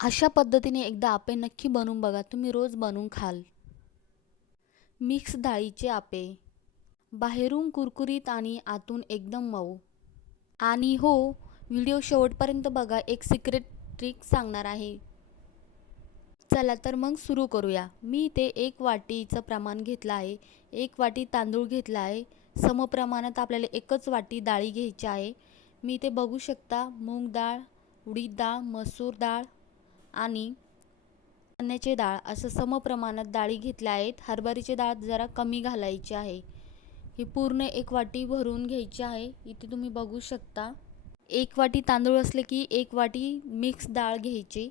अशा पद्धतीने एकदा आपे नक्की बनवून बघा. तुम्ही रोज बनवून खाल. मिक्स डाळीचे आपे. बाहेरून कुरकुरीत आणि आतून एकदम मऊ. आणि हो, व्हिडिओ शेवटपर्यंत बघा. एक सिक्रेट ट्रिक सांगणार आहे. चला तर मग सुरू करूया. मी इथे 1 वाटीचं प्रमाण घेतलं आहे. 1 वाटी तांदूळ घेतला आहे. समप्रमाणात आपल्याला 1च वाटी डाळी घ्यायची आहे. मी इथे बघू शकता मूग डाळ, उडीद डाळ, मसूर डाळ आणि चण्याची डाळ असं समप्रमाणात डाळी घेतल्या आहेत. हरभऱ्याची डाळ जरा कमी घालायची आहे. ही पूर्ण 1 वाटी भरून घ्यायची आहे. इथे तुम्ही बघू शकता. 1 वाटी तांदूळ असले की 1 वाटी मिक्स डाळ घ्यायची.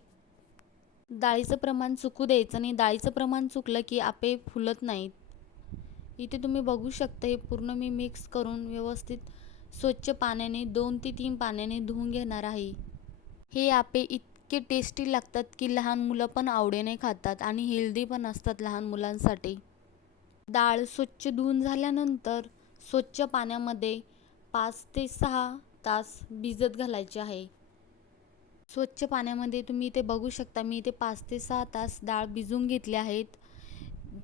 डाळीचं प्रमाण चुकू द्यायचं नाही. डाळीचं प्रमाण चुकलं की आपे फुलत नाहीत. इथे तुम्ही बघू शकता हे पूर्ण मी मिक्स करून व्यवस्थित स्वच्छ पाण्याने 2 ते 3 पाण्याने धुवून घेणार आहे. हे आपे इतके टेस्टी लागतात की लहान मुलं पण आवडीने खातात आणि हेल्दी पण असतात लहान मुलांसाठी. डाळ स्वच्छ धुवून झाल्यानंतर स्वच्छ पाण्यामध्ये 5 ते 6 तास भिजत घालायचे आहे. स्वच्छ पाण्यामध्ये तुम्ही इथे बघू शकता मी इथे 5 ते 6 तास डाळ भिजवून घेतली आहेत.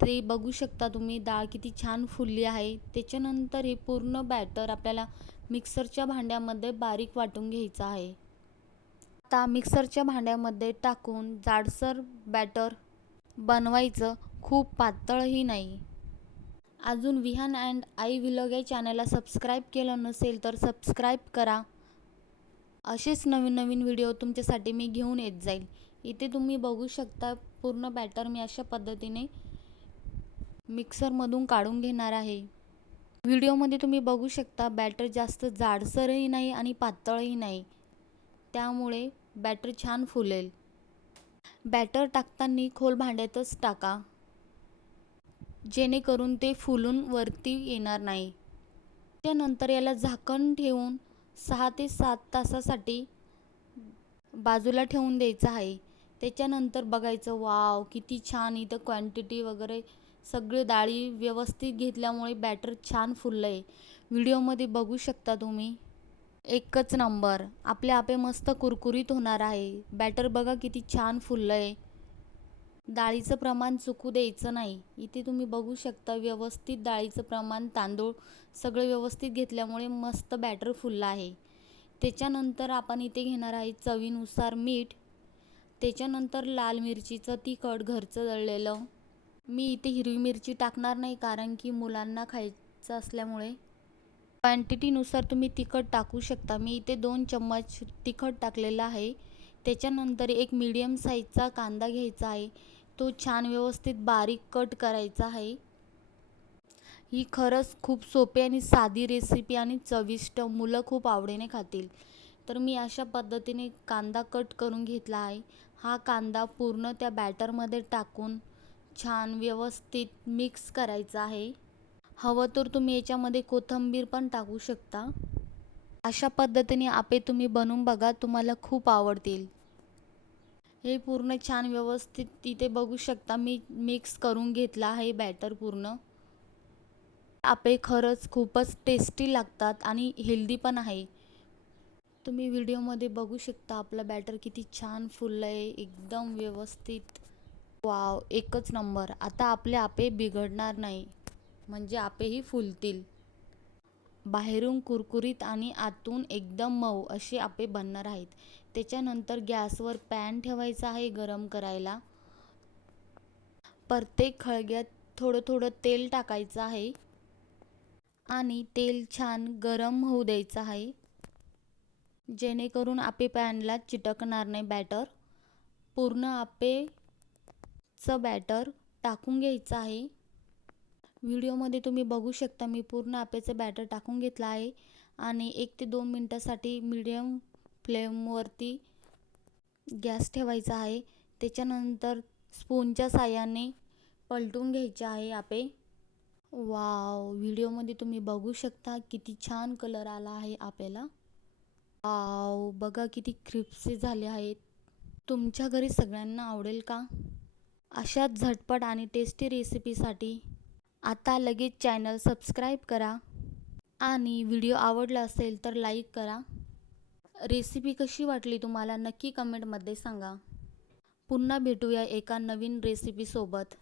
ते बघू शकता तुम्ही डाळ किती छान फुलली आहे. त्याच्यानंतर हे पूर्ण बॅटर आपल्याला मिक्सरच्या भांड्यामध्ये बारीक वाटून घ्यायचं आहे. आता मिक्सरच्या भांड्यामध्ये टाकून जाडसर बॅटर बनवायचं, खूप पातळही नाही. अजून विहान अँड आई व्लॉग या चॅनलला सबस्क्राईब केलं नसेल तर सबस्क्राईब करा. असेच नवीन नवीन व्हिडिओ तुमच्यासाठी मी घेऊन येत जाईल. इथे तुम्ही बघू शकता पूर्ण बॅटर मी अशा पद्धतीने मिक्सरमधून काढून घेणार आहे. व्हिडिओमध्ये तुम्ही बघू शकता बॅटर जास्त जाडसरही नाही आणि पातळही नाही. त्यामुळे बॅटर छान फुलेल. बॅटर टाकताना खोल भांड्यातच टाका, जेणेकरून ते फुलून वरती येणार नाही. त्यानंतर याला झाकण ठेवून 6 ते 7 तासासाठी बाजूला ठेवून द्यायचं आहे. त्याच्यानंतर बघायचं, वाव किती छान इथं क्वांटिटी वगैरे सगळे डाळी व्यवस्थित घेतल्यामुळे बॅटर छान फुललं आहे. व्हिडिओमध्ये बघू शकता तुम्ही. एकच नंबर. आपले आपे मस्त कुरकुरीत होणार आहे. बॅटर बघा किती छान फुललं आहे. डाळीचं प्रमाण चुकू द्यायचं नाही. इथे तुम्ही बघू शकता व्यवस्थित डाळीचं प्रमाण, तांदूळ सगळं व्यवस्थित घेतल्यामुळे मस्त बॅटर फुललं आहे. त्याच्यानंतर आपण इथे घेणार आहे चवीनुसार मीठ. त्याच्यानंतर लाल मिरचीचं तिखट घरचं दळलेलं. मी इथे हिरवी मिरची टाकणार नाही कारण की मुलांना खायचं असल्यामुळे. क्वांटिटीनुसार तुम्ही तिखट टाकू शकता. मी इथे 2 चम्मच तिखट टाकलेलं आहे. त्याच्यानंतर एक मीडियम साईजचा कांदा घ्यायचा आहे. तो छान व्यवस्थित बारीक कट करायचा आहे. ही खरंच खूप सोपी आणि साधी रेसिपी आणि चविष्ट, मुलं खूप आवडीने खातील. तर मी अशा पद्धतीने कांदा कट करून घेतला आहे. हा कांदा पूर्ण त्या बॅटरमध्ये टाकून छान व्यवस्थित मिक्स करायचा आहे. हवं तर तुम्ही याच्यामध्ये कोथिंबीर पण टाकू शकता. अशा पद्धतीने आपे तुम्ही बनवून बघा, तुम्हाला खूप आवडतील. हे पूर्ण छान व्यवस्थित इथे बघू शकता मी मिक्स करून घेतला आहे बॅटर पूर्ण. आपे खरंच खूपच टेस्टी लागतात आणि हेल्दी पण आहे. तुम्ही व्हिडिओमध्ये बघू शकता आपलं बॅटर किती छान फुललं आहे, एकदम व्यवस्थित. वाव, एकच नंबर. आता आपले आपे बिघडणार नाही, म्हणजे आपेही फुलतील. बाहेरून कुरकुरीत आणि आतून एकदम मऊ असे आपे बनणार आहेत. त्याच्यानंतर गॅसवर पॅन ठेवायचा आहे गरम करायला. प्रत्येक खळग्यात थोडं थोडं तेल टाकायचं आहे आणि तेल छान गरम होऊ द्यायचं आहे, जेणेकरून आपे पॅनला चिटकणार नाही बॅटर. पूर्ण आपेचं बॅटर टाकून घ्यायचं आहे. व्हिडिओमध्ये तुम्ही बघू शकता मी पूर्ण आपेचं बॅटर टाकून घेतलं आहे आणि 1 ते 2 मिनटासाठी मीडियम फ्लेमवरती गॅस ठेवायचा आहे. त्याच्यानंतर स्पूनच्या साहाय्याने पलटून घ्यायचे आहे आपे. वाव, व्हिडिओमध्ये तुम्ही बघू शकता किती छान कलर आला आहे आपेला. वाव, बघा किती क्रिस्पी झाले आहेत. तुमच्या घरी सगळ्यांना आवडेल का? अशाच झटपट आणि टेस्टी रेसिपीसाठी आता लगेच चॅनल सबस्क्राईब करा आणि व्हिडिओ आवडला असेल तर लाईक करा. रेसिपी कशी वाटली तुम्हाला नक्की कमेंटमध्ये सांगा. पुन्हा भेटूया एका नवीन रेसिपीसोबत.